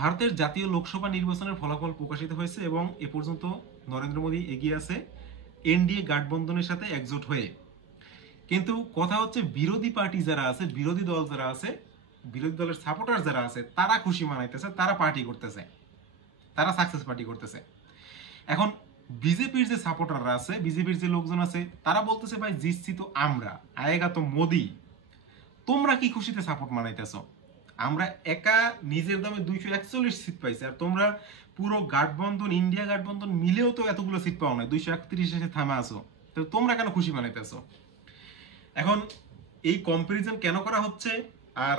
ভারতের জাতীয় লোকসভা নির্বাচনের ফলাফল প্রকাশিত হয়েছে এবং এ পর্যন্ত নরেন্দ্র মোদী এগিয়ে আছে এনডিএ গাঠবন্ধনের সাথে একজোট হয়ে। কিন্তু কথা হচ্ছে বিরোধী পার্টি যারা আছে, বিরোধী দল যারা আছে, বিরোধী দলের সাপোর্টার যারা আছে, তারা খুশি মানাইতেছে, তারা পার্টি করতেছে, তারা সাকসেস পার্টি করতেছে। এখন বিজেপির যে সাপোর্টাররা আছে, বিজেপির যে লোকজন আছে, তারা বলতেছে ভাই জিতছি তো আমরা, আয়েগা তো মোদি, তোমরা কি খুশিতে সাপোর্ট মানাইতেছ? আমরা একা নিজের দামে 241 সিট পাইছি, আর তোমরা পুরো গাঠবন্ধন, ইন্ডিয়া গাঠবন্ধন মিলেও তো এতগুলো সিট পাও না, 231 এসে থামে আসো, তো তোমরা কেন খুশি মানাইতেছ? এখন এই কম্পারিজন কেন করা হচ্ছে? আর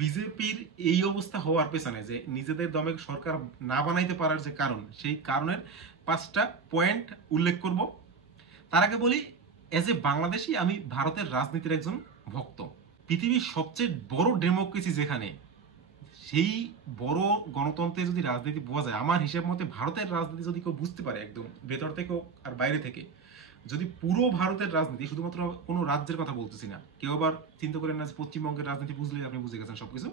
বিজেপির এই অবস্থা হওয়ার পেছনে যে নিজেদের দমে সরকার না বানাইতে পারার যে কারণ, সেই কারণের 5টা পয়েন্ট উল্লেখ করব। তার আগে বলি, এজ এ বাংলাদেশি আমি ভারতের রাজনীতির একজন ভক্ত। পৃথিবীর সবচেয়ে বড় ডেমোক্রেসি যেখানে, সেই বড় গণতন্ত্রে যদি রাজনীতি বোঝা যায়, আমার হিসাব মতে ভারতের রাজনীতি যদি কেউ বুঝতে পারে একদম ভেতর থেকে আর বাইরে থেকে, যদি পুরো ভারতের রাজনীতি, শুধুমাত্র কোনো রাজ্যের কথা বলতেছি না, কেউ আবার চিন্তা করেন না পশ্চিমবঙ্গের রাজনীতি বুঝলেই আপনি বুঝে গেছেন সবকিছু,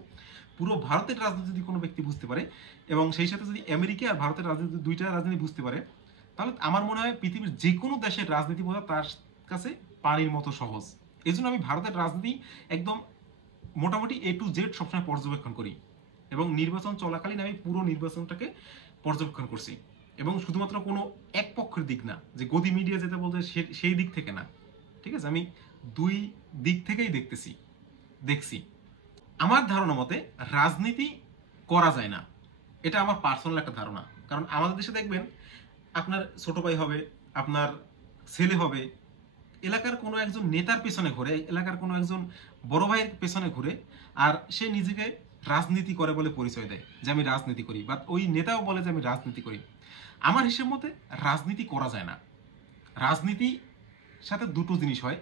পুরো ভারতের রাজনীতি যদি কোনো ব্যক্তি বুঝতে পারে এবং সেই সাথে যদি আমেরিকা আর ভারতের রাজনীতি, দুইটা রাজনীতি বুঝতে পারে, তাহলে আমার মনে হয় পৃথিবীর যে কোনো দেশের রাজনীতি বোঝা তার কাছে পানির মতো সহজ। এই জন্য আমি ভারতের রাজনীতি একদম মোটামুটি A to Z সবসময় পর্যবেক্ষণ করি এবং নির্বাচন চলাকালীন আমি পুরো নির্বাচনটাকে পর্যবেক্ষণ করছি, এবং শুধুমাত্র কোনো এক পক্ষের দিক না, যে গদি মিডিয়া যেটা বলতে সেই দিক থেকে না, ঠিক আছে? আমি দুই দিক থেকেই দেখছি। আমার ধারণা মতে রাজনীতি করা যায় না, এটা আমার পার্সোনাল একটা ধারণা। কারণ আমাদের দেশে দেখবেন, আপনার ছোট ভাই হবে, আপনার ছেলে হবে, এলাকার কোনো একজন নেতার পেছনে ঘুরে, এলাকার কোনো একজন বড় ভাইয়ের পেছনে ঘুরে, আর সে নিজেকে রাজনীতি করে বলে পরিচয় দেয় যে আমি রাজনীতি করি, বা ওই নেতাও বলে যে আমি রাজনীতি করি। আমার হিসেব মতে রাজনীতি করা যায় না। রাজনীতি সাথে দুটো জিনিস হয়,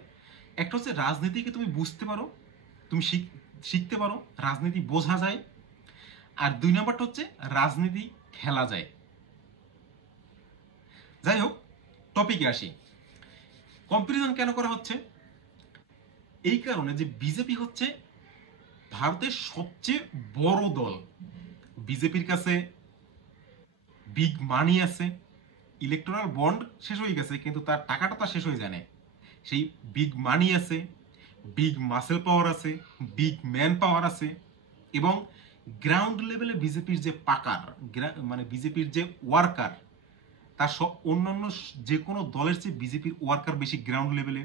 একটা হচ্ছে রাজনীতিকে তুমি বুঝতে পারো, তুমি শিখতে পারো, রাজনীতি বোঝা যায়, আর 2 নম্বরটা হচ্ছে রাজনীতি খেলা যায়। যাই হোক, টপিকে আসি। কম্পারিজন কেন করা হচ্ছে? এই কারণে যে বিজেপি হচ্ছে ভারতের সবচেয়ে বড় দল। বিজেপির কাছে বিগ মানি আছে, ইলেকটোরাল বন্ড শেষ হয়ে গেছে কিন্তু তার টাকাটা তো শেষ হয়ে যায় না। সেই বিগ মানি আছে, বিগ মাসেল পাওয়ার আছে, বিগ ম্যান পাওয়ার আছে, এবং গ্রাউন্ড লেভেলে বিজেপির যে পাকার, মানে বিজেপির যে ওয়ার্কার, তার সব অন্যান্য যে কোনো দলের চেয়ে বিজেপির ওয়ার্কার বেশি গ্রাউন্ড লেভেলে।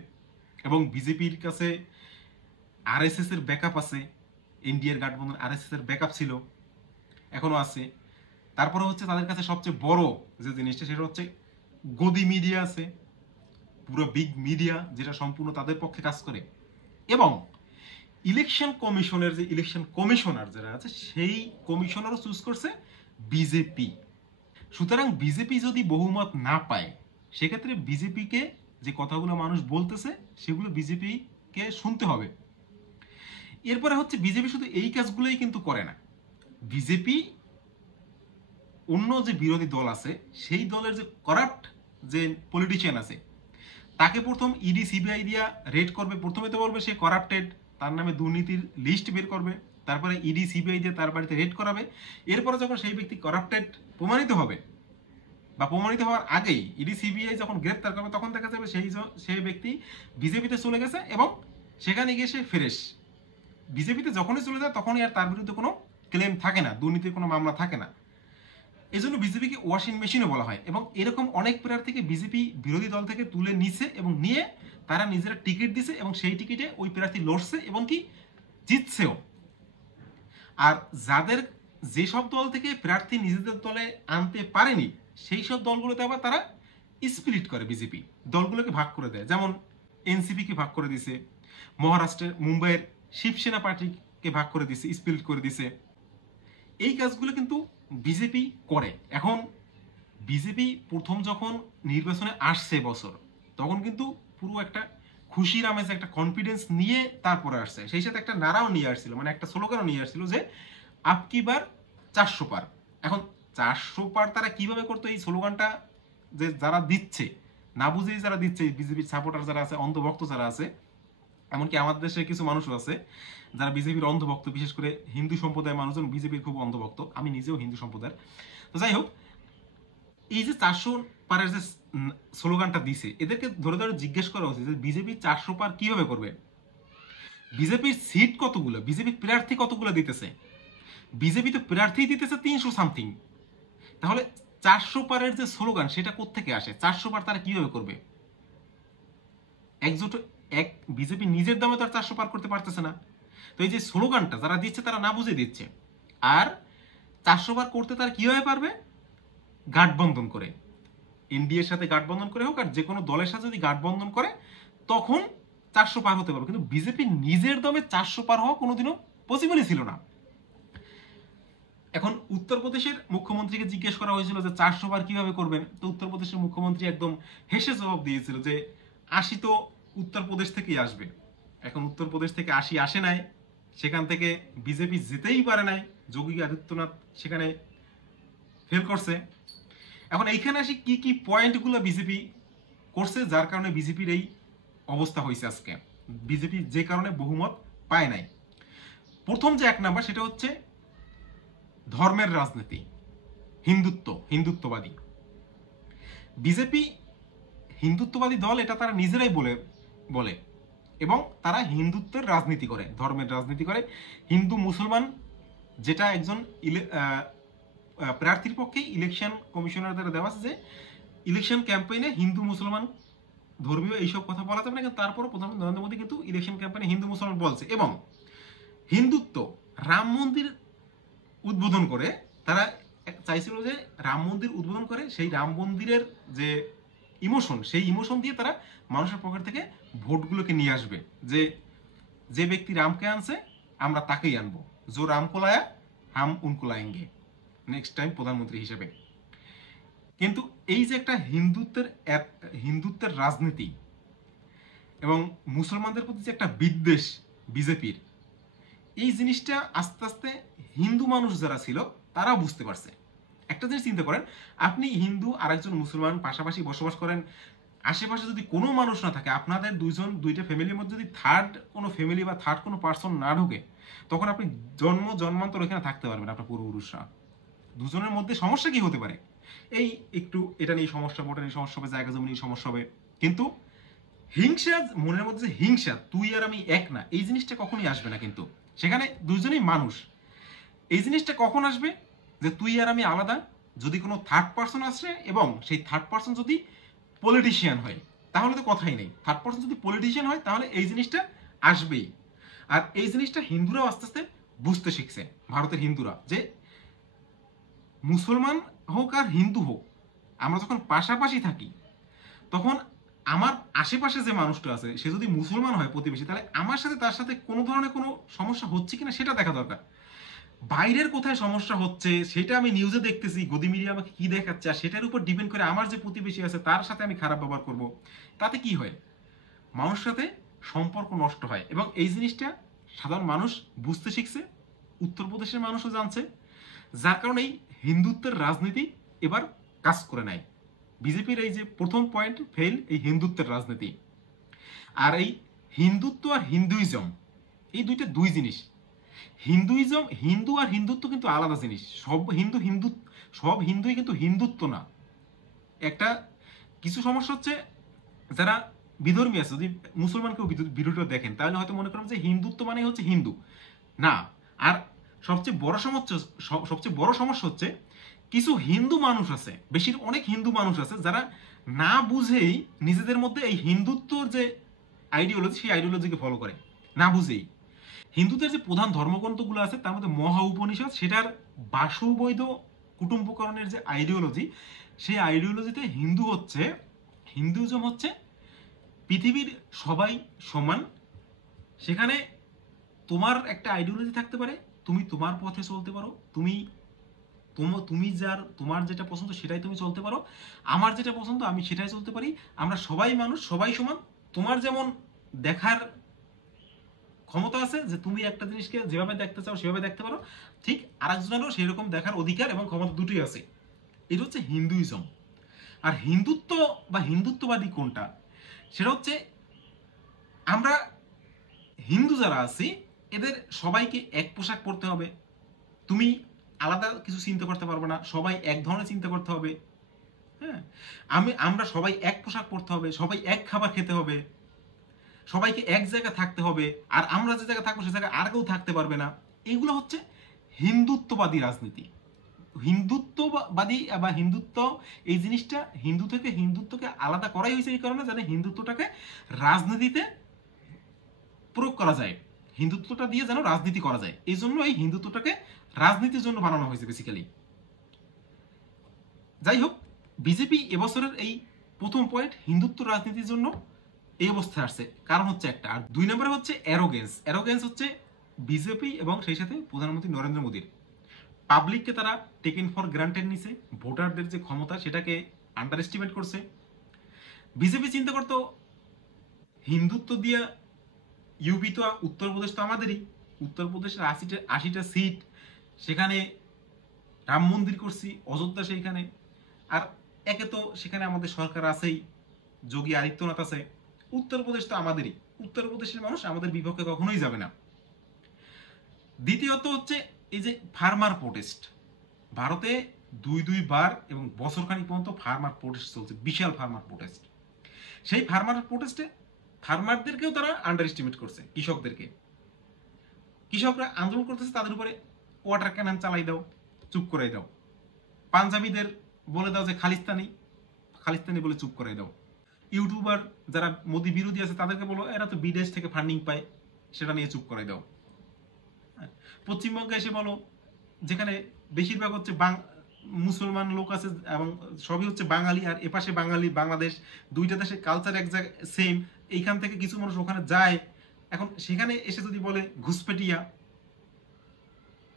এবং বিজেপির কাছে আরএসএস এর ব্যাকআপ আছে, ইন্ডিয়ার গাঠবন্ধন আরএসএস এর ব্যাকআপ ছিল, এখনো আছে। তারপরে হচ্ছে তাদের কাছে সবচেয়ে বড় যে জিনিসটা, সেটা হচ্ছে গদি মিডিয়া আছে, পুরো বিগ মিডিয়া, যেটা সম্পূর্ণ তাদের পক্ষে কাজ করে। এবং ইলেকশন কমিশনের যে ইলেকশন কমিশনার যারা আছে, সেই কমিশনারও চুজ করছে বিজেপি। সুতরাং বিজেপি যদি বহুমত না পায়, সেক্ষেত্রে বিজেপিকে যে কথাগুলো মানুষ বলতেছে সেগুলো বিজেপিকে শুনতে হবে। এরপরে হচ্ছে বিজেপি শুধু এই কাজগুলোই কিন্তু করে না, বিজেপি অন্য যে বিরোধী দল আছে, সেই দলের যে করাপ্ট যে পলিটিশিয়ান আছে, তাকে প্রথম ইডি সিবিআই দিয়া রেড করবে। প্রথমে তো বলবে সে করাপ্টেড, তার নামে দুর্নীতির লিস্ট বের করবে, তারপরে ইডি সিবিআই দিয়ে তার বাড়িতে রেড করাবে। এরপরে যখন সেই ব্যক্তি করাপ্টেড প্রমাণিত হবে, বা প্রমাণিত হওয়ার আগেই ইডি সিবিআই যখন গ্রেপ্তার করবে, তখন দেখা যাবে সেই ব্যক্তি বিজেপিতে চলে গেছে এবং সেখানে গিয়ে সে ফ্রেশ। বিজেপিতে যখনই চলে যায় তখনই আর তার বিরুদ্ধে কোনো ক্লেম থাকে না, দুর্নীতির কোনো মামলা থাকে না। এই জন্য বিজেপিকে ওয়াশিং মেশিনও বলা হয়। এবং এরকম অনেক প্রার্থীকে বিজেপি বিরোধী দল থেকে তুলে নিছে এবং নিয়ে তারা নিজেরা টিকিট দিছে, এবং সেই টিকিটে ওই প্রার্থী লড়ছে এবং কি জিতছেও। আর যাদের যেসব দল থেকে প্রার্থী নিজেদের দলে আনতে পারেনি, সেই সব দলগুলোতে আবার তারা স্প্লিট করে, বিজেপি দলগুলোকে ভাগ করে দেয়। যেমন এনসিপিকে ভাগ করে দিছে, মহারাষ্ট্রের মুম্বাইয়ের শিবসেনা পার্টিকে ভাগ করে দিছে, স্প্লিট করে দিছে। এই কাজগুলো কিন্তু বিজেপি করে। এখন বিজেপি প্রথম যখন নির্বাচনে আসছে বছর, তখন কিন্তু পুরো একটা খুশির আমেজ, একটা কনফিডেন্স নিয়ে তারপরে আসছে, সেই সাথে একটা নারাও নিয়ে আসছিল, মানে একটা স্লোগানও নিয়ে আসছিল যে আপকি বার 400 পার। এখন 400 পার তারা কিভাবে করতো এই স্লোগানটা, যে যারা দিচ্ছে না বুঝেই যারা দিচ্ছে, বিজেপির সাপোর্টার যারা আছে, অন্ধভক্ত যারা আছে, এমনকি আমাদের দেশে কিছু মানুষও আছে যারা বিজেপির অন্ধভক্ত, বিশেষ করে হিন্দু সম্প্রদায়ের মানুষজন বিজেপির খুব অন্ধভক্ত। আমি নিজেও হিন্দু সম্প্রদায়ের। তো যাই হোক, এই যে 400 পারের যে স্লোগানটা দিছে, এদেরকে ধরে ধরে জিজ্ঞেস করা উচিত যে বিজেপি 400 পার কিভাবে করবে? বিজেপির সিট কতগুলো, বিজেপির প্রার্থী কতগুলো দিতেছে? বিজেপি তো প্রার্থী দিতেছে 300 সামথিং। তাহলে 400 পারের যে স্লোগান সেটা কোত্থেকে আসে? 400 পার তারা কিভাবে করবে? একজোট এক বিজেপি নিজের দামে তো আর 400 পার করতে পারতেছে না। তো এই যে স্লোগানটা যারা দিচ্ছে তারা না বুঝে দিচ্ছে। আর 400 পার করতে তারা কিভাবে পারবে? গাঠবন্ধন করে, এনডিএর সাথে গাঠবন্ধন করে হোক, আর যে কোনো দলের সাথে যদি গাঠবন্ধন করে তখন 400 পার হতে পারবে। কিন্তু বিজেপি নিজের দমে 400 পার হওয়া কোনোদিনও পসিবলই ছিল না। এখন উত্তরপ্রদেশের মুখ্যমন্ত্রীকে জিজ্ঞেস করা হয়েছিল যে 400 পার কিভাবে করবেন, তো উত্তরপ্রদেশের মুখ্যমন্ত্রী একদম হেসে জবাব দিয়েছিল যে 80 তো উত্তরপ্রদেশ থেকেই আসবে। এখন উত্তরপ্রদেশ থেকে 80 আসে নাই, সেখান থেকে বিজেপি যেতেই পারে নাই, যোগী আদিত্যনাথ সেখানে ফেল করছে। এখন এইখানে আসি কি কি পয়েন্টগুলো বিজেপি করছে যার কারণে বিজেপির এই অবস্থা হয়েছে আজকে, বিজেপি যে কারণে বহুমত পায় নাই। প্রথম যে 1 নাম্বার সেটা হচ্ছে ধর্মের রাজনীতি, হিন্দুত্ববাদী। বিজেপি হিন্দুত্ববাদী দল, এটা তারা নিজেরাই বলে এবং তারা হিন্দুত্বের রাজনীতি করে, ধর্মের রাজনীতি করে। হিন্দু মুসলমান যেটা একজন প্রার্থীর পক্ষে ইলেকশন কমিশনার দ্বারা দেওয়া আছে যে ইলেকশন ক্যাম্পেইনে হিন্দু মুসলমান ধর্মীয় এইসব কথা বলা যাবে না, কিন্তু তারপরও প্রধানমন্ত্রী নরেন্দ্র মোদী কিন্তু ইলেকশন ক্যাম্পেইনে হিন্দু মুসলমান বলছে। এবং হিন্দুত্ব, রাম মন্দির উদ্বোধন করে তারা চাইছিল যে রাম মন্দির উদ্বোধন করে সেই রাম মন্দিরের যে ইমোশন, সেই ইমোশন দিয়ে তারা মানুষের পকেট থেকে ভোটগুলোকে নিয়ে আসবে, যে যে ব্যক্তি রামকে আনছে আমরা তাকেই আনবো, জো রাম को लाया हम उनको लाएंगे নেক্সট টাইম প্রধানমন্ত্রী হিসেবে। কিন্তু এই যে একটা হিন্দুত্বের রাজনীতি এবং মুসলমানদের প্রতি যে একটা বিদ্বেষ বিজেপির, এই জিনিসটা আস্তে আস্তে হিন্দু মানুষ যারা ছিল তারা বুঝতে পারছে। একটা জিনিস চিন্তা করেন, আপনি হিন্দু আর একজন মুসলমান পাশাপাশি বসবাস করেন, আশেপাশে যদি কোনো মানুষ না থাকে, আপনাদের দুইটা ফ্যামিলির মধ্যে যদি থার্ড কোনো ফ্যামিলি বা থার্ড কোনো পার্সন না ঢোকে, তখন আপনি জন্মান্তর এখানে থাকতে পারবেন। আপনার পূর্বপুরুষরা দুজনের মধ্যে সমস্যা কি হতে পারে? এই একটু এটা নিয়ে সমস্যা, ওটা নিয়ে সমস্যা হবে, জায়গা জমি নিয়ে সমস্যা হবে, কিন্তু হিংসা, মনের মধ্যে যে হিংসা, তুই আর আমি এক না, এই জিনিসটা কখনোই আসবে না। কিন্তু সেখানে দুজনেই মানুষ। এই জিনিসটা কখন আসবে যে তুই আর আমি আলাদা? যদি কোনো থার্ড পার্সন আসে এবং সেই থার্ড পার্সন যদি পলিটিশিয়ান হয়, তাহলে তো কথাই নেই। থার্ড পার্সন যদি পলিটিশিয়ান হয় তাহলে এই জিনিসটা আসবেই। আর এই জিনিসটা হিন্দুরাও আস্তে আস্তে বুঝতে শিখছে, ভারতের হিন্দুরা, যে মুসলমান হোক আর হিন্দু হোক, আমরা যখন পাশাপাশি থাকি তখন আমার আশেপাশে যে মানুষটা আছে সে যদি মুসলমান হয় প্রতিবেশী, তাহলে আমার সাথে তার সাথে কোনো ধরনের কোনো সমস্যা হচ্ছে কিনা সেটা দেখা দরকার। বাইরের কোথায় সমস্যা হচ্ছে সেটা আমি নিউজে দেখতেছি, গদি মিডিয়া আমাকে কি দেখাচ্ছে, আর সেটার উপর ডিপেন্ড করে আমার যে প্রতিবেশী আছে তার সাথে আমি খারাপ ব্যবহার করব, তাতে কি হয়? মানুষের সাথে সম্পর্ক নষ্ট হয়। এবং এই জিনিসটা সাধারণ মানুষ বুঝতে শিখছে, উত্তরপ্রদেশের মানুষও জানছে, যার কারণে এই হিন্দুত্বের রাজনীতি এবার কাজ করে নাই। বিজেপির এই যে প্রথম পয়েন্ট ফেল, এই হিন্দুত্বের রাজনীতি। আর এই হিন্দুত্ব আর হিন্দুইজম, এই দুই জিনিস। হিন্দু আর হিন্দুত্ব কিন্তু আলাদা জিনিস। সব হিন্দুই কিন্তু হিন্দুত্ব না। একটা কিছু সমস্যা হচ্ছে, যারা বিধর্মী আছে, যদি মুসলমানকেও ভিডিওটা দেখেন তাহলে হয়তো মনে করেন যে হিন্দুত্ব মানে হচ্ছে হিন্দু না। আর সবচেয়ে বড় সমস্যা হচ্ছে কিছু হিন্দু মানুষ আছে, অনেক হিন্দু মানুষ আছে যারা না বুঝেই নিজেদের মধ্যে এই হিন্দুত্বর যে আইডিওলজি, সেই আইডিওলজিকে ফলো করে না বুঝেই। হিন্দুদের যে প্রধান ধর্মগ্রন্থগুলো আছে তার মধ্যে মহা উপনিষদ, সেটার বাসুবৈধ কুটুম্বকরণের যে আইডিওলজি, সেই আইডিওলজিতে হিন্দুইজম হচ্ছে পৃথিবীর সবাই সমান। সেখানে তোমার একটা আইডিওলজি থাকতে পারে, তুমি তোমার পথে চলতে পারো, তোমার যেটা পছন্দ সেটাই তুমি চলতে পারো, আমার যেটা পছন্দ আমি সেটাই চলতে পারি। আমরা সবাই মানুষ, সবাই সমান। তোমার যেমন দেখার ক্ষমতা আছে যে তুমি একটা জিনিসকে যেভাবে দেখতে চাও সেভাবে দেখতে পারো, ঠিক আরেকজনেরও সেই রকম দেখার অধিকার এবং ক্ষমতা দুটোই আছে। এটা হচ্ছে হিন্দুইজম। আর হিন্দুত্ব বা হিন্দুত্ববাদী কোনটা? সেটা হচ্ছে আমরা হিন্দু যারা আছি এদের সবাইকে এক পোশাক পরতে হবে, তুমি আলাদা কিছু চিন্তা করতে পারবে না, সবাই এক ধরনের চিন্তা করতে হবে। হ্যাঁ, আমরা সবাই এক পোশাক পরতে হবে, সবাই এক খাবার খেতে হবে, সবাইকে এক জায়গায় থাকতে হবে, আর আমরা যে জায়গায় থাকবো সে জায়গায় আর কেউ থাকতে পারবে না। এগুলো হচ্ছে হিন্দুত্ববাদী রাজনীতি। হিন্দুত্ববাদী বা হিন্দুত্ব এই জিনিসটা হিন্দুত্বকে আলাদা করাই হয়েছে এই কারণে যাতে হিন্দুত্বটাকে রাজনীতিতে প্রয়োগ করা যায়, হিন্দুত্বটা দিয়ে যেন রাজনীতি করা যায়, এই জন্য এই হিন্দুত্বটাকে রাজনীতির জন্য বানানো হয়েছে বেসিক্যালি। যাই হোক, বিজেপি এবছরের এই প্রথম পয়েন্ট হিন্দুত্ব রাজনীতির জন্য এই অবস্থায় আসছে, কারণ হচ্ছে একটা। আর 2 নম্বরে হচ্ছে অ্যারোগেন্স হচ্ছে বিজেপি এবং সেই সাথে প্রধানমন্ত্রী নরেন্দ্র মোদীর। পাবলিককে তারা টেকেন ফর গ্রান্টেড নিছে, ভোটারদের যে ক্ষমতা সেটাকে আন্ডার এস্টিমেট করছে। বিজেপি চিন্তা করতো হিন্দুত্ব দিয়া ইউপি তো উত্তরপ্রদেশ তো আমাদেরই, উত্তরপ্রদেশের 80টা সিট, সেখানে রাম মন্দির করছি, অযোধ্যা সেইখানে, আর একে তো সেখানে আমাদের সরকার আছেই, যোগী আদিত্যনাথ আছে, উত্তরপ্রদেশ তো আমাদেরই, উত্তরপ্রদেশের মানুষ আমাদের বিপক্ষে কখনোই যাবে না। দ্বিতীয়ত হচ্ছে এই যে ফার্মার প্রোটেস্ট, ভারতে দুইবার এবং বছরখানিক পর্যন্ত ফার্মার প্রোটেস্ট চলছে, বিশাল ফার্মার প্রোটেস্ট। সেই ফার্মার প্রোটেস্টে ফার্মারদেরকেও তারা আন্ডার এস্টিমেট করছে, কৃষকরা আন্দোলন করতেছে, তাদের উপরে ওয়াটার ক্যানন চালাই দাও, চুপ করে দাও। পাঞ্জাবিদের বলে দাও যে খালিস্তানি বলে চুপ করে দাও। ইউটিউবার যারা মোদি বিরোধী আছে তাদেরকে বলো এরা তো বিদেশ থেকে ফান্ডিং পায়, সেটা নিয়ে চুপ করে দাও। পশ্চিমবঙ্গে এসে বলো যেখানে বেশিরভাগ হচ্ছে মুসলমান লোক আছে এবং সবই হচ্ছে বাঙালি, আর এপাশে বাঙালি বাংলাদেশ, দুইটা দেশের কালচার এক জায়গায় সেম, এইখান থেকে কিছু মানুষ ওখানে যায়, এখন সেখানে এসে যদি বলে ঘুষপেটিয়া,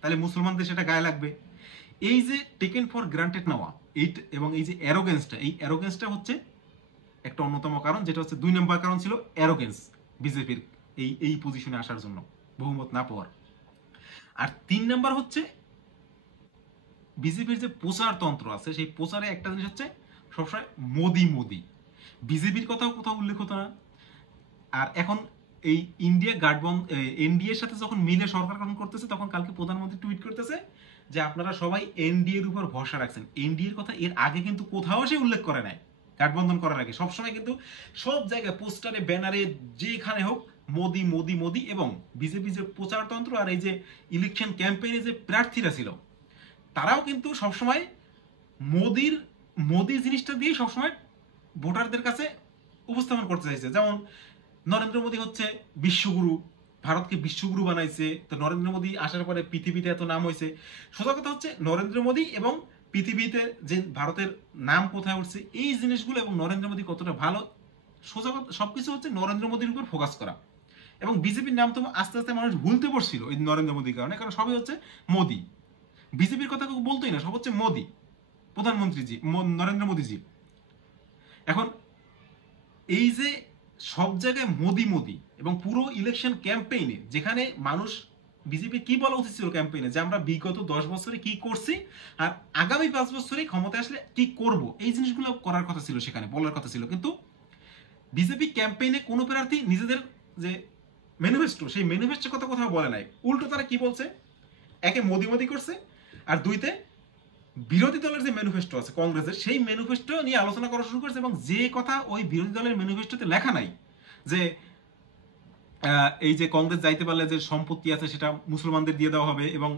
তাহলে মুসলমানদের সেটা গায়ে লাগবে। এই যে টেকেন ফর গ্রান্টেড নেওয়া এবং এই যে অ্যারোগেন্সটা হচ্ছে একটা অন্যতম কারণ, যেটা হচ্ছে 2 নম্বর কারণ ছিল অ্যারোগেন্স বিজেপির এই পজিশনে আসার জন্য, বহুমত না পাওয়ার। আর 3 নম্বর হচ্ছে বিজেপির যে প্রচারতন্ত্র আছে, সেই প্রচারে একটা জিনিস হচ্ছে সবসময় মোদি, বিজেপির কথাও কোথাও উল্লেখ হতো না। আর এখন এই এনডিএর সাথে যখন মিলে সরকার গঠন করতেছে, তখন কালকে প্রধানমন্ত্রী টুইট করতেছে যে আপনারা সবাই এনডিএর উপর ভরসা রাখছেন। এনডিএর কথা এর আগে কিন্তু কোথাও সে উল্লেখ করে নাই, গাঠবন্ধন করার আগে সবসময় কিন্তু সব জায়গায় পোস্টারে ব্যানারে যেখানে হোক মোদি এবং বিজেপি যে প্রচারতন্ত্র আর এই যে ইলেকশন ক্যাম্পেইনে যে প্রার্থীরা ছিল তারাও কিন্তু সবসময় মোদি জিনিসটা দিয়ে সবসময় ভোটারদের কাছে উপস্থাপন করতে চাইছে। যেমন নরেন্দ্র মোদী হচ্ছে বিশ্বগুরু, ভারতকে বিশ্বগুরু বানাইছে, তো নরেন্দ্র মোদী আসার পরে পৃথিবীতে এত নাম হয়েছে। সোজা কথা হচ্ছে নরেন্দ্র মোদী এবং পৃথিবীতে যে ভারতের নাম কোথায় উঠছে এই জিনিসগুলো এবং নরেন্দ্র মোদী কতটা ভালো, সোজা কথা সবকিছু হচ্ছে নরেন্দ্র মোদীর উপর ফোকাস করা। এবং বিজেপির নাম তো আস্তে আস্তে মানুষ ভুলতে পড়ছিল এই নরেন্দ্র মোদীর কারণে, কারণ সবই হচ্ছে মোদী, বিজেপির কথা কেউ বলতোই না, সব হচ্ছে মোদী, প্রধানমন্ত্রীজি নরেন্দ্র মোদীজি। এখন এই যে সব জায়গায় মোদি এবং পুরো ইলেকশন ক্যাম্পেইনে যেখানে মানুষ বিজেপি কি বলা উচিত ছিল ক্যাম্পেইনে যে আমরা বিগত 10 বছরে কি করছি আর আগামী 5 বছরে ক্ষমতায় আসলে কি করব, এই জিনিসগুলো করার কথা ছিল, সেখানে বলার কথা ছিল। কিন্তু বিজেপি ক্যাম্পেইনে কোনো প্রার্থী নিজেদের যে ম্যানিফেস্টো সেই ম্যানিফেস্টোর কথা কোথাও বলে নাই, উল্টো তারা কি বলছে, একে মোদি করছে, আর দুইতে বিরোধী দলের যে ম্যানিফেস্টো আছে কংগ্রেসের সেই ম্যানিফেস্টো নিয়ে আলোচনা করা শুরু করেছে। এবং যে কথা ওই বিরোধী দলের ম্যানিফেস্টোতে লেখা নাই যে এই যে কংগ্রেস যাইতে পারলে যে সম্পত্তি আছে সেটা মুসলমানদের দিয়ে দেওয়া হবে এবং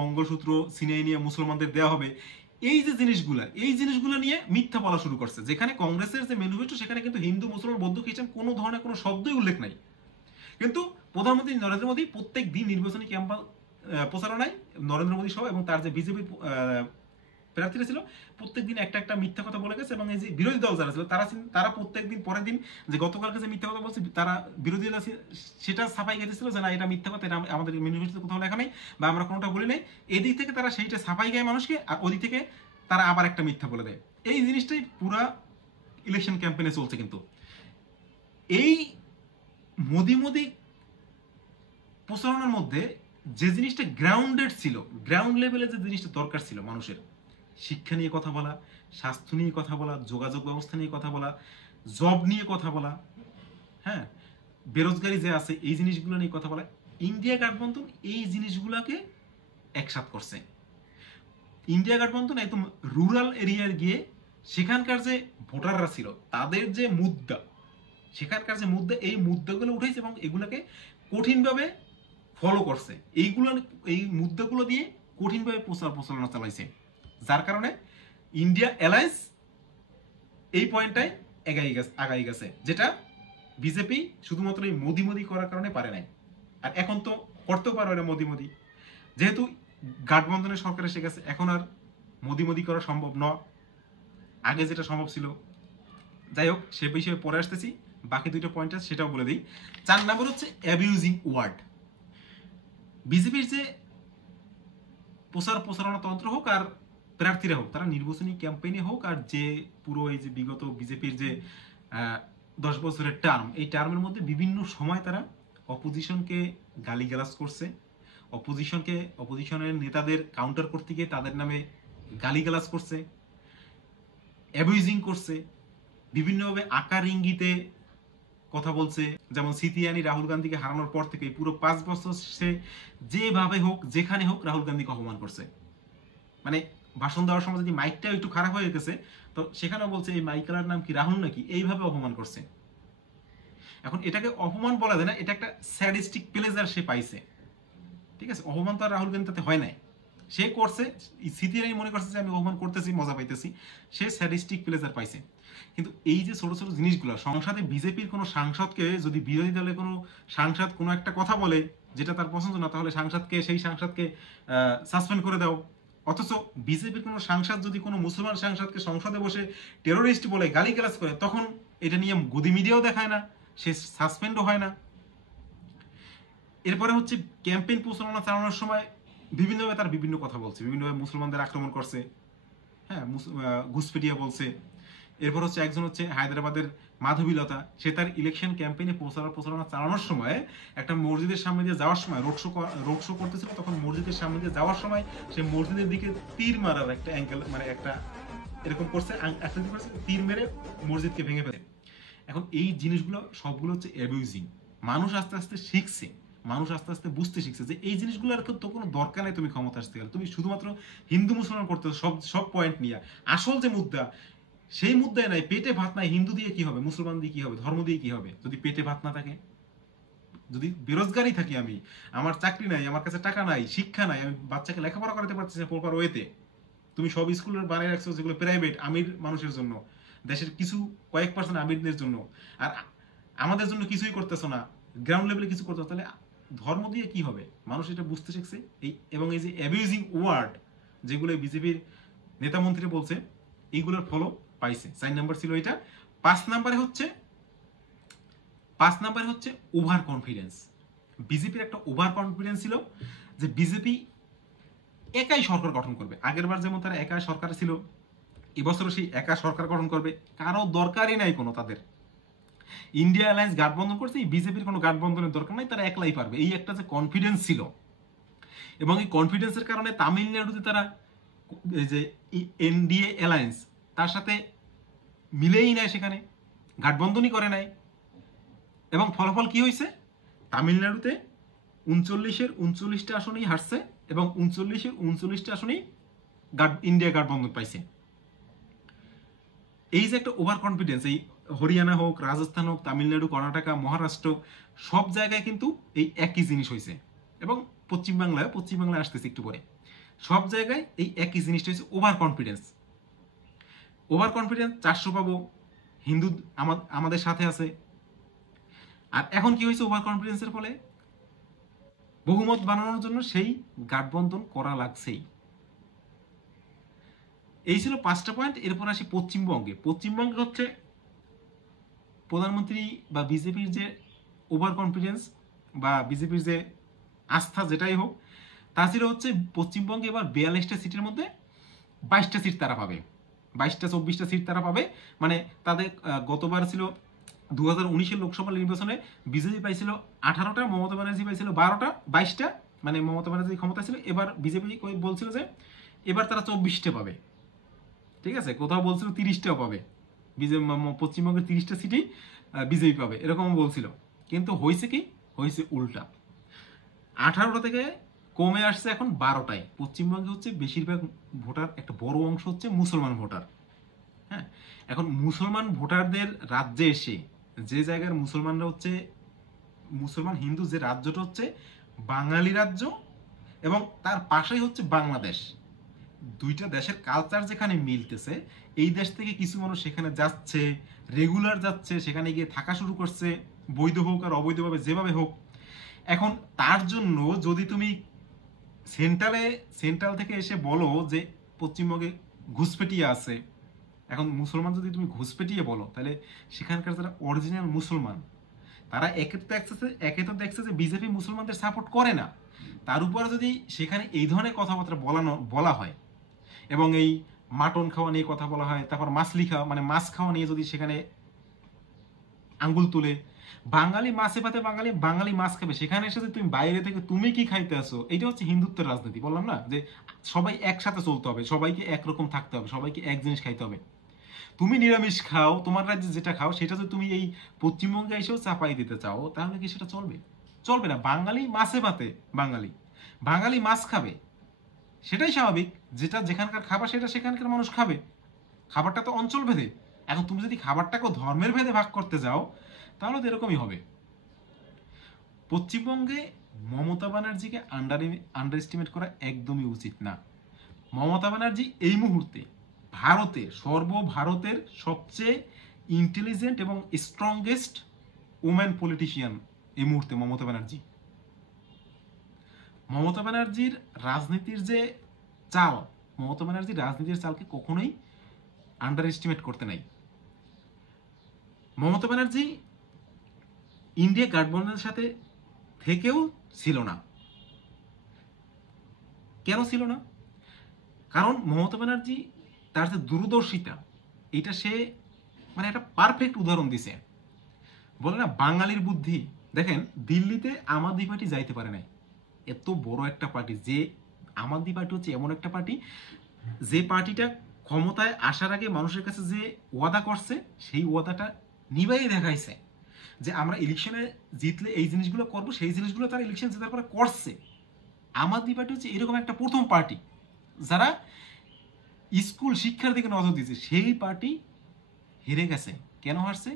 মঙ্গলসূত্র ছিনিয়ে নিয়ে মুসলমানদের দেওয়া হবে, এই যে জিনিসগুলো নিয়ে মিথ্যা বলা শুরু করছে। যেখানে কংগ্রেসের যে ম্যানিফেস্টো সেখানে কিন্তু হিন্দু মুসলমান বৌদ্ধ খ্রিস্টান কোনো ধরনের কোনো শব্দই উল্লেখ নাই। কিন্তু প্রধানমন্ত্রী নরেন্দ্র মোদী প্রত্যেক দিন নির্বাচনী ক্যাম্পেইন প্রচারণায় নরেন্দ্র মোদী সহ এবং তার যে বিজেপি প্রার্থীরা ছিল প্রত্যেকদিন একটা মিথ্যা কথা বলে গেছে। এবং এই যে বিরোধী দল যারা ছিল তারা প্রত্যেকদিন পরের দিন যে গতকালকে যে মিথ্যা কথা বলছে তারা বিরোধী দল সেটা ছাপাই গেছিল যে না এটা মিথ্যা কথা, এটা আমাদের ম্যানিফেস্টোতে কোথাও লেখা নেই বা আমরা কোনোটা বলি নাই। এদিক থেকে তারা সেইটা ছাপাই গায় মানুষকে, আর ওদিক থেকে তারা আবার একটা মিথ্যা বলে দেয়। এই জিনিসটাই পুরা ইলেকশন ক্যাম্পেইনে চলছে। কিন্তু এই মোদি প্রচারণার মধ্যে যে জিনিসটা গ্রাউন্ডেড ছিল, গ্রাউন্ড লেভেলে যে জিনিসটা দরকার ছিল মানুষের, শিক্ষা নিয়ে কথা বলা, স্বাস্থ্য নিয়ে কথা বলা, যোগাযোগ ব্যবস্থা নিয়ে কথা বলা, জব নিয়ে কথা বলা, হ্যাঁ, বেরোজগারি যে আছে এই জিনিসগুলো নিয়ে কথা বলা। ইন্ডিয়া গঠবন্ধন এই জিনিসগুলোকে একসাথ করছে। ইন্ডিয়া গঠবন্ধন একদম রুরাল এরিয়ার গিয়ে সেখানকার যে ভোটাররা ছিল তাদের যে মুদ্রা, সেখানকার যে মুদ্রা, এই মুদ্রাগুলো উঠেছে এবং এগুলোকে কঠিনভাবে ফলো করছে। এই মুদ্রাগুলো দিয়ে কঠিনভাবে প্রচারণা চালাইছে, যার কারণে ইন্ডিয়া অ্যালায়েন্স এই পয়েন্টটাই আগাই গেছে, যেটা বিজেপি শুধুমাত্র এই মোদি করার কারণে পারে নাই। আর এখন তো করতেও পারবে না মোদি, যেহেতু গাঠবন্ধনের সরকার এসে গেছে, এখন আর মোদি করা সম্ভব নয়, আগে যেটা সম্ভব ছিল। যাই হোক, সে বিষয়ে পরে আসতেছি, বাকি দুটো পয়েন্ট আছে সেটাও বলে দিই। 4 নম্বর হচ্ছে অ্যাবিউজিং ওয়ার্ড। বিজেপির যে প্রচারণা তন্ত্র হোক আর প্রার্থীরা হোক, তারা নির্বাচনী ক্যাম্পেইনে হোক আর যে পুরো এই যে বিগত বিজেপির যে 10 বছরের টার্ম, এই টার্মের মধ্যে বিভিন্ন সময় তারা অপোজিশনকে গালিগালাজ করছে, অপোজিশনের নেতাদের কাউন্টার করতে গিয়ে তাদের নামে গালিগালাজ করছে, অ্যাবিউজিং করছে, বিভিন্নভাবে আকার ইঙ্গিতে কথা বলছে। যেমন সিতিয়ানি রাহুল গান্ধীকে হারানোর পর থেকে পুরো 5 বছর সে যেভাবে হোক যেখানে হোক রাহুল গান্ধীকে অপমান করছে। মানে ভাষণ দেওয়ার সময় যদি মাইকটাও একটু খারাপ হয়ে গেছে তো সেখানেও বলছে এই মাইকেলার নাম কি রাহুল নাকি, এইভাবে অপমান করছে। এখন এটাকে অপমান বলা যায় না, এটা একটা স্যাডিস্টিক প্লেজার সে পাইছে। ঠিক আছে, অপমান তো আর রাহুল গান্ধী তাতে হয় নাই, সে করছে, সিতিয়ানি মনে করছে যে আমি অপমান করতেছি, মজা পাইতেছি, সে স্যাডিস্টিক প্লেজার পাইছে। কিন্তু এই যে ছোট ছোট জিনিসগুলো, সংসদে বিজেপির কোনো সাংসদকে যদি বিরোধী দলে কোনো সাংসদ কোনো একটা কথা বলে যেটা তার পছন্দ না, তাহলে সেই সাংসদকে সাসপেন্ড করে দাও। অথচ বিজেপির কোনো সাংসদ যদি কোনো মুসলমান সাংসদকে সংসদে বসে টেরোরিস্ট বলে গালিগালাজ করে, তখন এটা নিয়ে গদি মিডিয়াও দেখায় না, সে সাসপেন্ডও হয় না। এরপরে হচ্ছে ক্যাম্পেইন প্রচারণা চালানোর সময় বিভিন্নভাবে তার বিভিন্ন কথা বলছে, বিভিন্নভাবে মুসলমানদের আক্রমণ করছে, হ্যাঁ, ঘুষপেটিয়া বলছে। এরপর হচ্ছে একজন হচ্ছে হায়দ্রাবাদের মাধবীলতা, সে তার ইলেকশন ক্যাম্পেইনে প্রচারণা চালানোর সময় একটা মসজিদের সামনে দিয়ে যাওয়ার সময় রোড শো করতেছিল, তখন মসজিদের সামনে দিয়ে যাওয়ার সময় সে মসজিদের দিকে তীর মারার একটা অ্যাঙ্গেল, মানে একটা এরকম করছে, তীর মেরে মসজিদকে ভেঙে ফেলে। এখন এই জিনিসগুলো সবগুলো হচ্ছে অ্যাবিউজিং। মানুষ আস্তে আস্তে শিখছে, মানুষ আস্তে আস্তে বুঝতে শিখছে যে এই জিনিসগুলোর তো কোনো দরকার নেই, তুমি ক্ষমতা আসতে গেলে তুমি শুধুমাত্র হিন্দু মুসলমান করতে সব পয়েন্ট নিয়ে। আসল যে মুদ্রা, সেই মুদ্রায় নাই, পেটে ভাত নাই, হিন্দু দিয়ে কি হবে, মুসলমান দিয়ে কি হবে, ধর্ম দিয়ে কি হবে, যদি পেটে ভাত না থাকে, যদি বেরোজগারই থাকি, আমি আমার চাকরি নাই, আমার কাছে টাকা নাই, শিক্ষা নাই, আমি বাচ্চাকে লেখাপড়া করাতে পারছি না প্রপার ওয়েতে, তুমি সব স্কুলের বানিয়ে রাখছো যেগুলো প্রাইভেট আমির মানুষের জন্য, দেশের কিছু কয়েক পার্সেন্ট আমিরদের জন্য, আর আমাদের জন্য কিছুই করতেছো না, গ্রাউন্ড লেভেলে কিছু করতেছো, তাহলে ধর্ম দিয়ে কি হবে? মানুষ এটা বুঝতে শিখছে। এবং এই যে অ্যাবিউজিং ওয়ার্ড যেগুলো বিজেপির নেতা মন্ত্রী বলছে, এইগুলোর ফলো পাইছে। 4 নাম্বার ছিল এটা। 5 নাম্বারে হচ্ছে ওভার কনফিডেন্স। বিজেপির একটা ওভার কনফিডেন্স ছিল যে বিজেপি একাই সরকার গঠন করবে। আগের বার যেমন তারা একা সরকার ছিল, এবছরও সেই একা সরকার গঠন করবে, কারো দরকারই নাই কোনো তাদের। ইন্ডিয়া অ্যালায়েন্স গাঠবন্ধন করছে, বিজেপির কোনো গাঠবন্ধনের দরকার নাই, তারা একলাই পারবে, এই একটা যে কনফিডেন্স ছিল। এবং এই কনফিডেন্সের কারণে তামিলনাড়ুতে তারা এই যে এনডিএ অ্যালায়েন্স তার সাথে মিলেই নাই, সেখানে গাঠবন্ধনই করে নাই। এবং ফলাফল কি হয়েছে? তামিলনাড়ুতে 39-এর 39টা আসনেই হারছে এবং 39-এর 39টা আসনেই ইন্ডিয়া গাঠবন্ধন পাইছে। এই যে একটা ওভার কনফিডেন্স, এই হরিয়ানা হোক, রাজস্থান হোক, তামিলনাড়ু, কর্ণাটকা, মহারাষ্ট্র, সব জায়গায় কিন্তু এই একই জিনিস হয়েছে। এবং পশ্চিমবাংলায় আসতেছে একটু পরে, সব জায়গায় এই একই জিনিসটা হয়েছে, ওভার কনফিডেন্স। 400 পাবো, হিন্দু আমাদের সাথে আছে। আর এখন কি হয়েছে? ওভার কনফিডেন্সের ফলে বহুমত বানানোর জন্য সেই গাঠবন্ধন করা লাগছেই। এই ছিল 5টা পয়েন্ট। এরপর আসি পশ্চিমবঙ্গে হচ্ছে প্রধানমন্ত্রী বা বিজেপির যে ওভার কনফিডেন্স বা বিজেপির যে আস্থা যেটাই হোক, তা ছিল হচ্ছে পশ্চিমবঙ্গে এবার 42টা সিটের মধ্যে 22টা সিট তারা পাবে, 22টা-24টা সিট তারা পাবে। মানে তাদের গতবার ছিল 2019-এর লোকসভা নির্বাচনে বিজেপি পাইছিল 18টা, মমতা ব্যানার্জি পাইছিল 22টা, মানে মমতা ব্যানার্জি ক্ষমতা ছিল। এবার বিজেপি বলছিল যে এবার তারা 24টা পাবে, ঠিক আছে, কোথাও বলছিল 30টাও পাবে, পশ্চিমবঙ্গের 30টা সিটই বিজেপি পাবে, এরকম বলছিল। কিন্তু হয়েছে কি, হয়েছে উল্টা। 18টা থেকে কমে আসছে এখন 12টায়। পশ্চিমবঙ্গে হচ্ছে বেশিরভাগ ভোটার, একটা বড় অংশ হচ্ছে মুসলমান ভোটার। হ্যাঁ, এখন মুসলমান ভোটারদের রাজ্যে এসে, যে জায়গার মুসলমানরা হচ্ছে, মুসলমান হিন্দু যে রাজ্যটা হচ্ছে বাঙালি রাজ্য, এবং তার পাশেই হচ্ছে বাংলাদেশ, দুইটা দেশের কালচার যেখানে মিলতেছে, এই দেশ থেকে কিছু মানুষ সেখানে যাচ্ছে, রেগুলার যাচ্ছে, সেখানে গিয়ে থাকা শুরু করছে, বৈধ হোক আর অবৈধভাবে যেভাবে হোক। এখন তার জন্য যদি তুমি সেন্ট্রাল থেকে এসে বলো যে পশ্চিমবঙ্গে ঘুষপেটিয়ে আছে, এখন মুসলমান যদি তুমি ঘুষপেটিয়ে বলো, তাহলে সেখানকার যারা অরিজিনাল মুসলমান, তারা একে তো দেখছে যে বিজেপি মুসলমানদের সাপোর্ট করে না, তার উপর যদি সেখানে এই ধরনের কথাবার্তা বলা হয়, এবং এই মাটন খাওয়া নিয়ে কথা বলা হয়, তারপর মাছলি খাওয়া মানে মাছ খাওয়া নিয়ে যদি সেখানে আঙ্গুল তুলে, বাঙালি মাছে ভাতে বাঙালি বাঙালি মাছ খাবে, সেখানে এসে যদি তুমি বাইরে থেকে তুমি কি খাইতে আসো, এটা হচ্ছে হিন্দুত্বের রাজনীতি। বললাম না যে সবাই একসাথে চলতে হবে, সবাইকে একরকম থাকতে হবে, সবাইকে এক জিনিস খাইতে হবে। তুমি নিরামিষ খাও, তোমার রাজ্যে যেটা খাও সেটা যদি তুমি এই পশ্চিমবঙ্গে এসেও চাপাই দিতে চাও, তাহলে কি সেটা চলবে? চলবে না। বাঙালি মাছে ভাতে বাঙালি, বাঙালি মাছ খাবে, সেটাই স্বাভাবিক। যেটা যেখানকার খাবার সেটা সেখানকার মানুষ খাবে, খাবারটা তো অঞ্চল ভেদে। এখন তুমি যদি খাবারটাকেও ধর্মের ভেদে ভাগ করতে যাও, তাহলে তো এরকমই হবে। পশ্চিমবঙ্গে মমতা ব্যানার্জিকে আন্ডার এস্টিমেট করা একদমই উচিত না। মমতা ব্যানার্জি এই মুহূর্তে সর্বভারতের সবচেয়ে ইন্টেলিজেন্ট এবং স্ট্রংগেস্ট ওম্যান পলিটিশিয়ান এই মুহূর্তে মমতা ব্যানার্জি। মমতা ব্যানার্জির রাজনীতির যে চাল, মমতা ব্যানার্জির রাজনীতির চালকে কখনোই আন্ডার এস্টিমেট করতে নাই। মমতা ব্যানার্জি ইন্ডিয়া গঠবন্ধনের সাথে থেকেও ছিল না। কেন ছিল না? কারণ মমতা ব্যানার্জি তার যে দূরদর্শিতা, এটা সে মানে একটা পারফেক্ট উদাহরণ দিছে। বলে না বাঙালির বুদ্ধি। দেখেন, দিল্লিতে আম আদমি পার্টি যাইতে পারে নাই, এত বড় একটা পার্টি। যে আম আদমি পার্টি হচ্ছে এমন একটা পার্টি, যে পার্টিটা ক্ষমতায় আসার আগে মানুষের কাছে যে ওয়াদা করছে, সেই ওয়াদাটা নিভাইয়ে দেখাইছে যে আমরা ইলেকশনে জিতলে এই জিনিসগুলো করবো, সেই জিনিসগুলো তারা ইলেকশন জেতার পরে করছে। আম আদমি পার্টি হচ্ছে এরকম একটা প্রথম পার্টি যারা স্কুল শিক্ষার দিকে নজর দিয়েছে। সেই পার্টি হেরে গেছে। কেন হারছে?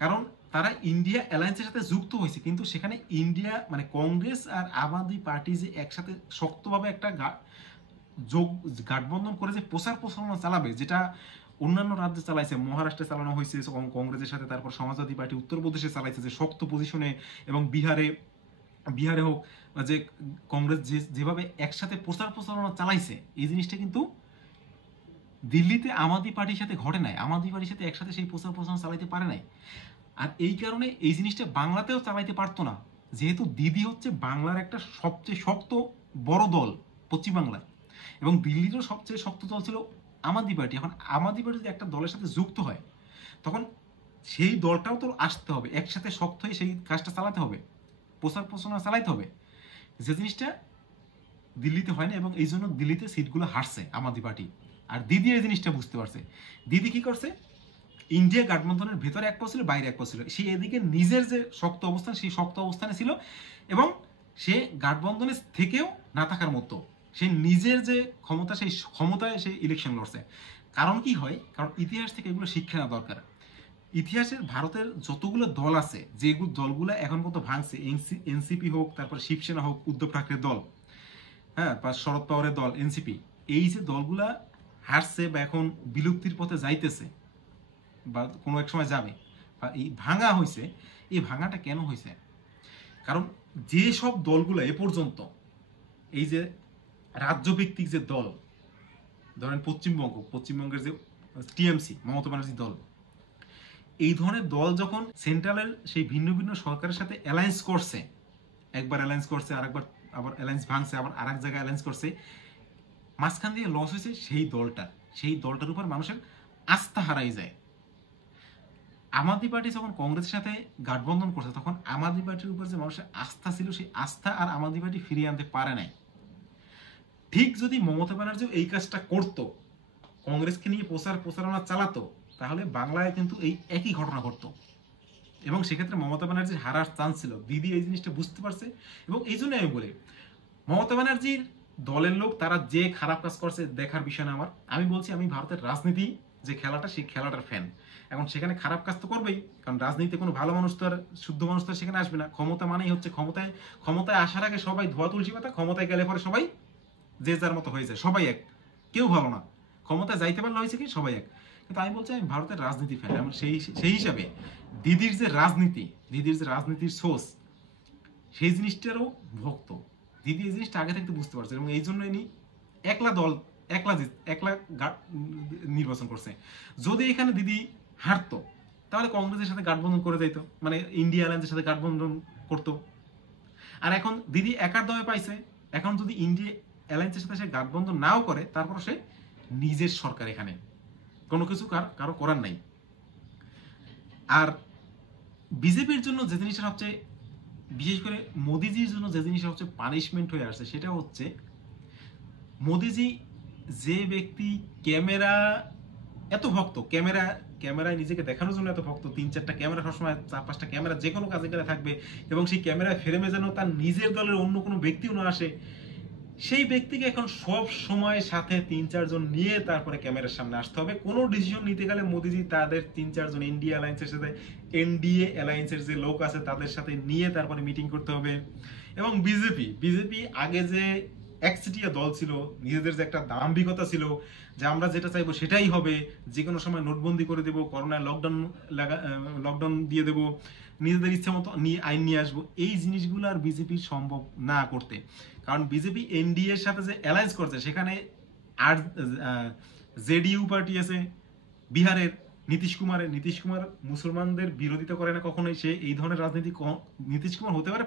কারণ তারা ইন্ডিয়া অ্যালায়েন্সের সাথে যুক্ত হয়েছে, কিন্তু সেখানে ইন্ডিয়া মানে কংগ্রেস আর আম আদমি পার্টি যে একসাথে শক্তভাবে একটা গাঠবন্ধন করে যে প্রচারণা চালাবে, যেটা অন্যান্য রাজ্যে চালাইছে, মহারাষ্ট্রে চালানো হয়েছে কংগ্রেসের সাথে, তারপর সমাজবাদী পার্টি উত্তরপ্রদেশে চালাইছে যে শক্ত পজিশনে, এবং বিহারে হোক, যে কংগ্রেস যেভাবে একসাথে প্রচারণা চালাইছে, এই জিনিসটা কিন্তু দিল্লিতে আম আদমি পার্টির সাথে ঘটে নাই। আম আদমি পার্টির সাথে একসাথে সেই প্রচারণা চালাইতে পারে নাই। আর এই কারণে এই জিনিসটা বাংলাতেও চালাইতে পারতো না, যেহেতু দিদি হচ্ছে বাংলার একটা সবচেয়ে শক্ত বড় দল পশ্চিমবাংলায়, এবং দিল্লিরও সবচেয়ে শক্ত দল ছিল আম আদমি পার্টি। এখন আম আদমি পার্টি যদি একটা দলের সাথে যুক্ত হয়, তখন সেই দলটাও তো আসতে হবে, একসাথে শক্ত হয়ে সেই কাজটা চালাতে হবে, প্রচারণা চালাইতে হবে, যে জিনিসটা দিল্লিতে হয় না। এবং এই জন্য দিল্লিতে সিটগুলো হারছে আম আদমি পার্টি। আর দিদি এই জিনিসটা বুঝতে পারছে। দিদি কি করছে, ইন্ডিয়া গঠবন্ধনের ভেতরে এক পাও ছিল, বাইরে এক পাও ছিল। সে এদিকে নিজের যে শক্ত অবস্থান, সেই শক্ত অবস্থানে ছিল, এবং সে গঠবন্ধনের থেকেও না থাকার মতো সে নিজের যে ক্ষমতা, সেই ক্ষমতায় সে ইলেকশন লড়ছে। কারণ কি হয়, কারণ ইতিহাস থেকে এগুলো শিক্ষা নেওয়া দরকার। ইতিহাসের ভারতের যতগুলো দল আছে, যেগুলো দলগুলো এখন পর্যন্ত ভাঙছে, এনসিপি হোক, তারপর শিবসেনা হোক, উদ্ধব ঠাকরের দল, হ্যাঁ, বা শরদ পাওয়ারের দল এনসিপি, এই যে দলগুলা হারছে বা এখন বিলুপ্তির পথে যাইতেছে বা কোনো এক সময় যাবে, বা এই ভাঙা হয়েছে, এই ভাঙাটা কেন হয়েছে? কারণ যে সব দলগুলো এ পর্যন্ত, এই যে রাজ্যভিত্তিক যে দল, ধরেন পশ্চিমবঙ্গের যে টিএমসি মমতা ব্যানার্জির দল, এই ধরনের দল যখন সেন্ট্রালের সেই ভিন্ন ভিন্ন সরকারের সাথে অ্যালায়েন্স করছে, একবার অ্যালায়েন্স করছে, আরেকবার আবার অ্যালায়েন্স ভাঙছে, আবার আর এক জায়গায় অ্যালায়েন্স করছে, মাঝখান দিয়ে লস হয়েছে সেই দলটার উপর মানুষের আস্থা হারাই যায়। আম আদমি পার্টি যখন কংগ্রেসের সাথে গাঠবন্ধন করছে, তখন আম আদমি পার্টির উপর যে মানুষের আস্থা ছিল, সেই আস্থা আর আম আদমি পার্টি ফিরিয়ে আনতে পারে নাই। ঠিক যদি মমতা ব্যানার্জিও এই কাজটা করতো, কংগ্রেসকে নিয়ে প্রচারণা চালাতো, তাহলে বাংলায় কিন্তু এই একই ঘটনা ঘটতো। এবং সেক্ষেত্রে মমতা ব্যানার্জির হারার চান্স ছিল। দিদি এই জিনিসটা বুঝতে পারছে এবং এই জন্য আমি বলি মমতা ব্যানার্জির দলের লোক তারা যে খারাপ কাজ করছে দেখার বিষয় না আমার। আমি বলছি আমি ভারতের রাজনীতি যে খেলাটা সেই খেলাটার ফ্যান। এখন সেখানে খারাপ কাজ তো করবেই, কারণ রাজনীতিতে কোনো ভালো মানুষ তো আর শুদ্ধ মানুষ তো সেখানে আসবে না। ক্ষমতা মানেই হচ্ছে ক্ষমতায় আসার আগে সবাই ধোয়া তুলসী পাতা, ক্ষমতায় গেলে পরে সবাই যে যার মতো হয়ে যায়, সবাই এক, কেউ ভালো না। ক্ষমতায় যাইতে পারলে হয়েছে কি সবাই এক। কিন্তু আমি বলছি আমি ভারতের রাজনীতি ফ্যান, এবং সেই হিসাবে দিদির যে রাজনীতির সোর্স সেই জিনিসটারও ভক্ত। দিদি এই জিনিসটা আগে থাকতে বুঝতে পারছে এবং এই জন্য ইনি একলা দল একলা নির্বাচন করছে। যদি এখানে দিদি হারতো তাহলে কংগ্রেসের সাথে গাঠবন্ধন করে যাইতো, মানে ইন্ডিয়া অ্যালায়েন্সের সাথে গাঠবন্ধন করতো। আর এখন দিদি একার দমে পাইছে, এখন যদি ইন্ডিয়া অ্যালায়েন্সের সাথে সে গাঠবন্ধন নাও করে তারপর সে নিজের সরকার, এখানে কোনো কিছু কারো করার নাই। আর বিজেপির জন্য যে জিনিসটা সবচেয়ে, বিশেষ করে মোদিজির জন্য যে জিনিসটা হচ্ছে পানিশমেন্ট হয়ে আসছে সেটা হচ্ছে মোদিজি যে ব্যক্তি ক্যামেরা এত ভক্ত, ক্যামেরায় নিজেকে দেখানোর জন্য এত ভক্ত, 3-4টা ক্যামেরা সবসময়, 4-5টা ক্যামেরা যে কোনো কাজে গেলে থাকবে এবং সেই ক্যামেরায় ফ্রেমে যেন তার নিজের দলের অন্য কোনো ব্যক্তিও না আসে, সেই ব্যক্তিকে এখন সব সময় সাথে 3-4 জন নিয়ে তারপরে ক্যামেরার সামনে আসতে হবে। কোনো ডিসিশন নিতে গেলে মোদিজি তাদের 3-4 জন এনডিএ অ্যালায়েন্সের যে লোক আছে তাদের সাথে নিয়ে তারপরে মিটিং করতে হবে। এবং বিজেপি আগে যে একচেটিয়া দল ছিল, নিজেদের যে একটা দাম্ভিকতা ছিল যে আমরা যেটা চাইবো সেটাই হবে, যে কোনো সময় নোটবন্দি করে দেবো, করোনায় লকডাউন দিয়ে দেবো, নিজেদের ইচ্ছা মতো আইন নিয়ে আসবো, এই জিনিসগুলো আর বিজেপি সম্ভব না করতে। কারণ বিজেপি এনডিএ এর সাথে যে অ্যালায়েন্স করছে সেখানে আর জেডিইউ পার্টি আছে বিহারের, নীতিশ কুমার মুসলমানদের বিরোধিতা করে না কখনোই। সে এই ধরনের রাজনীতি, নীতিশ কুমার হতে পারে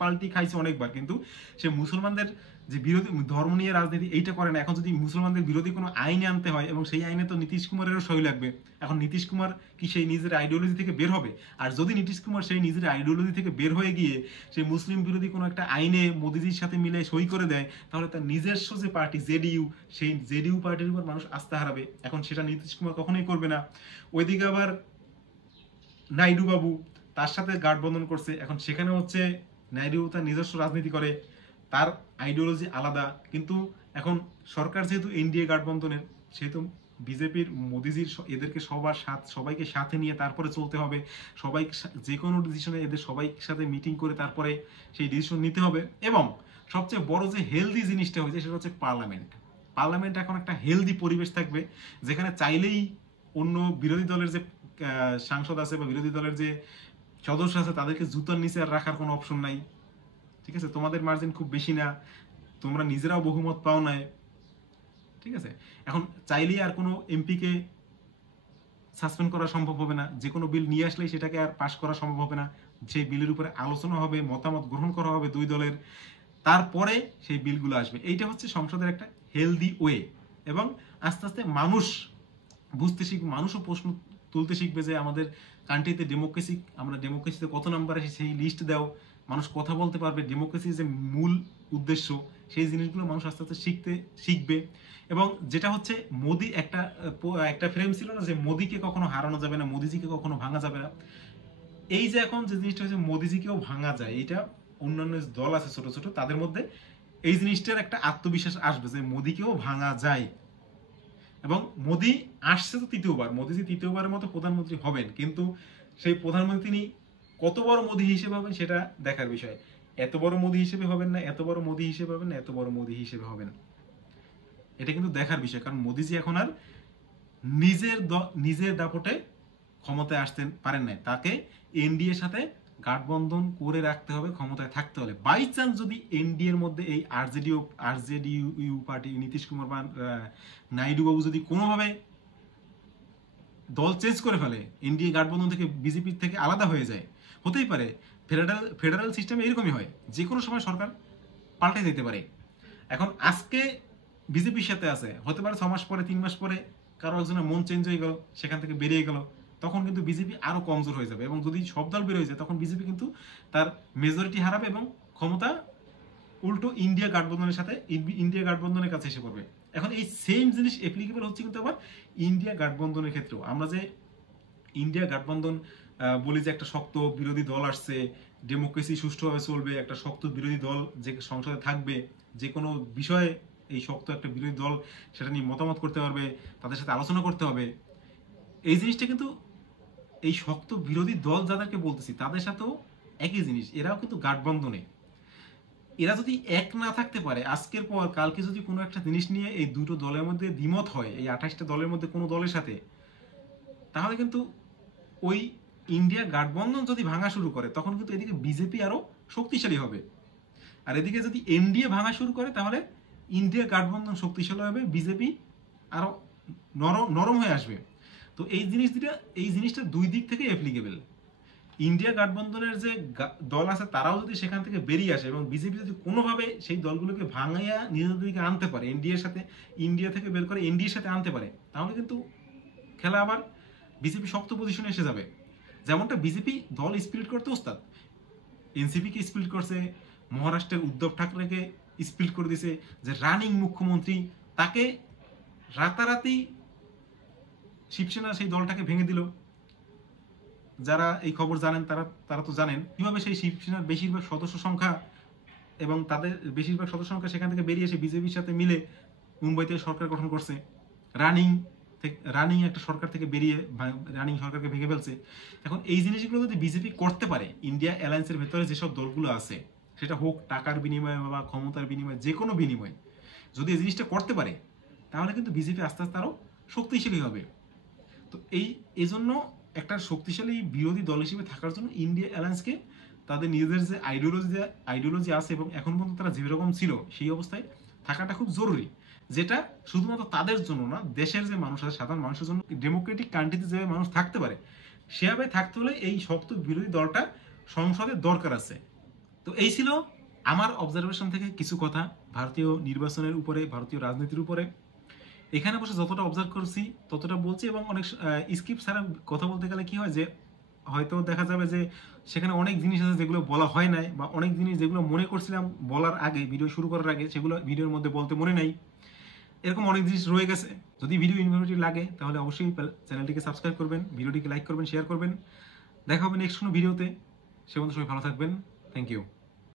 পাল্টি খাইছে অনেকবার, কিন্তু সে মুসলমানদের যে বিরোধী ধর্ম নিয়ে রাজনীতি এইটা করে না। এখন যদি মুসলমানদের বিরোধী কোনো আইনে আনতে হয় এবং সেই আইনে তো নীতিশ কুমারেরও সই লাগবে, এখন নীতিশ কুমার কি সেই নিজের আইডিওলজি থেকে বের হবে? আর যদি নীতিশ কুমার সেই নিজের আইডিওলজি থেকে বের হয়ে গিয়ে সেই মুসলিম বিরোধী কোনো একটা আইনে মোদিজির সাথে মিলে সই করে দেয়, তাহলে তার নিজস্ব যে পার্টি জেডিইউ, সেই জেডিইউ পার্টির উপর মানুষ আস্থা হারাবে। এখন সেটা নীতিশ কুমার কখনোই করবে না। ওইদিকে আবার নাইডু বাবু তার সাথে গাঠবন্ধন করছে, এখন সেখানে হচ্ছে নাইডু তার নিজস্ব রাজনীতি করে, তার আইডিওলজি আলাদা। কিন্তু এখন সরকার যেহেতু এনডিএ গাঠবন্ধনের, সেহেতু বিজেপির মোদিজির এদেরকে সবাইকে সাথে নিয়ে তারপরে চলতে হবে। সবাই যে কোনো ডিসিশনে এদের সবাই সাথে মিটিং করে তারপরে সেই ডিসিশন নিতে হবে। এবং সবচেয়ে বড় যে হেলদি জিনিসটা হয়েছে সেটা হচ্ছে পার্লামেন্ট এখন একটা হেলদি পরিবেশ থাকবে, যেখানে চাইলেই অন্য বিরোধী দলের যে সাংসদ আছে বা বিরোধী দলের যে সদস্য আছে তাদেরকে জুতার নিচে আর রাখার কোনো অপশন নাই। ঠিক আছে, তোমাদের মার্জিন খুব বেশি না, তোমরা নিজেরাও বহুমত পাও নাই, ঠিক আছে। এখন চাইলেই আর কোনো এমপিকে সাসপেন্ড করা সম্ভব হবে না, যে কোনো বিল নিয়ে আসলেই সেটাকে আর পাশ করা সম্ভব হবে না। সেই বিলের উপরে আলোচনা হবে, মতামত গ্রহণ করা হবে দুই দলের, তারপরে সেই বিলগুলো আসবে। এইটা হচ্ছে সংসদের একটা হেলদি ওয়ে। এবং আস্তে আস্তে মানুষ বুঝতে শিখবে, মানুষও প্রশ্ন তুলতে শিখবে যে আমাদের কান্ট্রিতে ডেমোক্রেসি, আমরা ডেমোক্রেসিতে কত নাম্বার আছে সেই লিস্ট দাও, মানুষ কথা বলতে পারবে, ডেমোক্রেসির যে মূল উদ্দেশ্য সেই জিনিসগুলো মানুষ আস্তে আস্তে শিখবে। এবং যেটা হচ্ছে মোদি একটা ফ্রেম ছিল না যে মোদিকে কখনো হারানো যাবে না, মোদিজিকে কখনো ভাঙা যাবে না। এই যে এখন যে জিনিসটা হচ্ছে মোদিজিকেও ভাঙা যায়, এটা অন্যান্য দল আছে ছোট ছোট, তাদের মধ্যে এই জিনিসটার একটা আত্মবিশ্বাস আসবে যে মোদিকেও ভাঙা যায়। এবং মোদি আসছে তো মোদিজি তৃতীয়বারের মতো প্রধানমন্ত্রী হবেন, কিন্তু সেই প্রধানমন্ত্রী তিনি কত বড় মোদি হিসেবে হবেন সেটা দেখার বিষয়। এত বড় মোদি হিসেবে হবেন না, এত বড় মোদি হিসেবে হবেন না, এত বড় মোদি হিসেবে হবেন, এটা কিন্তু দেখার বিষয়। কারণ মোদিজি এখন আর নিজের দাপটে ক্ষমতায় আসতে পারেন নাই, তাকে এনডিএর সাথে গাঠবন্ধন করে রাখতে হবে, ক্ষমতায় থাকতে হলে। বাই চান্স যদি এনডিএর মধ্যে এই আরজেডিইউ পার্টি, নীতিশ কুমার বা নাইডু বাবু যদি কোনোভাবে দল চেঞ্জ করে ফেলে, এনডিএ গাঠবন্ধন থেকে বিজেপির থেকে আলাদা হয়ে যায়, হতেই পারে। ফেডারেল সিস্টেমে এরকমই হয়, যে কোনো সময় সরকার পাল্টে যেতে পারে। এখন আজকে বিজেপির সাথে আছে, হতে পারে 6 মাস পরে, 3 মাস পরে কারো একজনের মন চেঞ্জ হয়ে গেল, সেখান থেকে বেরিয়ে গেল, তখন কিন্তু বিজেপি আরো কমজোর হয়ে যাবে। এবং যদি সব দল বের হয়ে যায় তখন বিজেপি কিন্তু তার মেজরিটি হারাবে এবং ক্ষমতা উল্টো ইন্ডিয়া গাঠবন্ধনের কাছে এসে পড়বে। এখন এই সেম জিনিস অ্যাপ্লিকেবল হচ্ছে কিন্তু আবার ইন্ডিয়া গাঠবন্ধনের ক্ষেত্রেও। আমরা যে ইন্ডিয়া গাঠবন্ধন বলি যে একটা শক্ত বিরোধী দল আসছে, ডেমোক্রেসি সুষ্ঠুভাবে চলবে, একটা শক্ত বিরোধী দল যে সংসদে থাকবে, যে কোনো বিষয়ে এই শক্ত একটা বিরোধী দল সেটা নিয়ে মতামত করতে পারবে, তাদের সাথে আলোচনা করতে হবে, এই জিনিসটা কিন্তু এই শক্ত বিরোধী দল যাদেরকে বলতেছি তাদের সাথেও একই জিনিস, এরাও কিন্তু গাঠবন্ধনে। এরা যদি এক না থাকতে পারে, আজকের পর কালকে যদি কোনো একটা জিনিস নিয়ে এই দুটো দলের মধ্যে দ্বিমত হয়, এই 28টা দলের মধ্যে কোনো দলের সাথে, তাহলে কিন্তু ওই ইন্ডিয়া গাঠবন্ধন যদি ভাঙা শুরু করে, তখন কিন্তু এদিকে বিজেপি আরো শক্তিশালী হবে। আর এদিকে যদি এনডিএ ভাঙা শুরু করে, তাহলে ইন্ডিয়া গাঠবন্ধন শক্তিশালী হবে, বিজেপি আরো নরম হয়ে আসবে। তো এই জিনিসটা দুই দিক থেকে অ্যাপ্লিকেবল। ইন্ডিয়া গাঠবন্ধনের যে দল আছে তারাও যদি সেখান থেকে বেরিয়ে আসে এবং বিজেপি যদি কোনোভাবে সেই দলগুলোকে ভাঙাইয়া নিজেদের দিকে আনতে পারে, ইন্ডিয়া থেকে বের করে এনডিএর সাথে আনতে পারে, তাহলে কিন্তু খেলা আবার বিজেপি শক্ত পজিশনে এসে যাবে। যেমনটা বিজেপি দল স্প্লিট করতে ওস্তাদ, এনসিপিকে স্প্লিট করছে, মহারাষ্ট্রের উদ্ধব ঠাকরেকে স্প্লিট করে দিছে, যে রানিং মুখ্যমন্ত্রী তাকে রাতারাতি শিবসেনা সেই দলটাকে ভেঙে দিল। যারা এই খবর জানেন তারা তো জানেন কিভাবে সেই শিবসেনার বেশিরভাগ সদস্য সংখ্যা এবং তাদের বেশিরভাগ সদস্য সংখ্যা সেখান থেকে বেরিয়ে এসে বিজেপির সাথে মিলে মুম্বাইতে সরকার গঠন করছে, রানিং একটা সরকার থেকে বেরিয়ে রানিং সরকারকে ভেঙে ফেলছে। এখন এই জিনিসগুলো যদি বিজেপি করতে পারে, ইন্ডিয়া অ্যালায়েন্সের ভেতরে যেসব দলগুলো আছে, সেটা হোক টাকার বিনিময়ে বা ক্ষমতার বিনিময়ে, যে কোনো বিনিময়ে যদি এই জিনিসটা করতে পারে, তাহলে কিন্তু বিজেপি আস্তে আস্তে আরো শক্তিশালী হবে। তো এই জন্য একটা শক্তিশালী বিরোধী দল হিসেবে থাকার জন্য ইন্ডিয়া অ্যালায়েন্সকে তাদের নিজেদের যে আইডিওলজি আছে এবং এখন পর্যন্ত তারা যেরকম ছিল সেই অবস্থায় থাকাটা খুব জরুরি, যেটা শুধুমাত্র তাদের জন্য না, দেশের যে মানুষ আছে, সাধারণ মানুষের জন্য, ডেমোক্রেটিক কান্ট্রিতে যেভাবে মানুষ থাকতে পারে সেভাবে থাকতে হলে এই শক্ত বিরোধী দলটা সংসদের দরকার আছে। তো এই ছিল আমার অবজারভেশন থেকে কিছু কথা ভারতীয় নির্বাচনের উপরে, ভারতীয় রাজনীতির উপরে। এখানে বসে যতটা অবজার্ভ করছি ততটা বলছি, এবং অনেক স্কিপ ছাড়া কথা বলতে গেলে কি হয় যে হয়তো দেখা যাবে যে সেখানে অনেক জিনিস আছে যেগুলো বলা হয় নাই, বা অনেক জিনিস যেগুলো মনে করছিলাম বলার আগে, ভিডিও শুরু করার আগে, সেগুলো ভিডিওর মধ্যে বলতে মনে নাই। এরকম অনেক জিনিস রয়ে গেছে। যদি ভিডিও ইনফরমেটিভ লাগে তাহলে অবশ্যই চ্যানেলটিকে সাবস্ক্রাইব করবেন, ভিডিওটিকে লাইক করবেন, শেয়ার করবেন। দেখা হবে নেক্সট কোনো ভিডিওতে। সে পর্যন্ত সবাই ভালো থাকবেন। Thank you.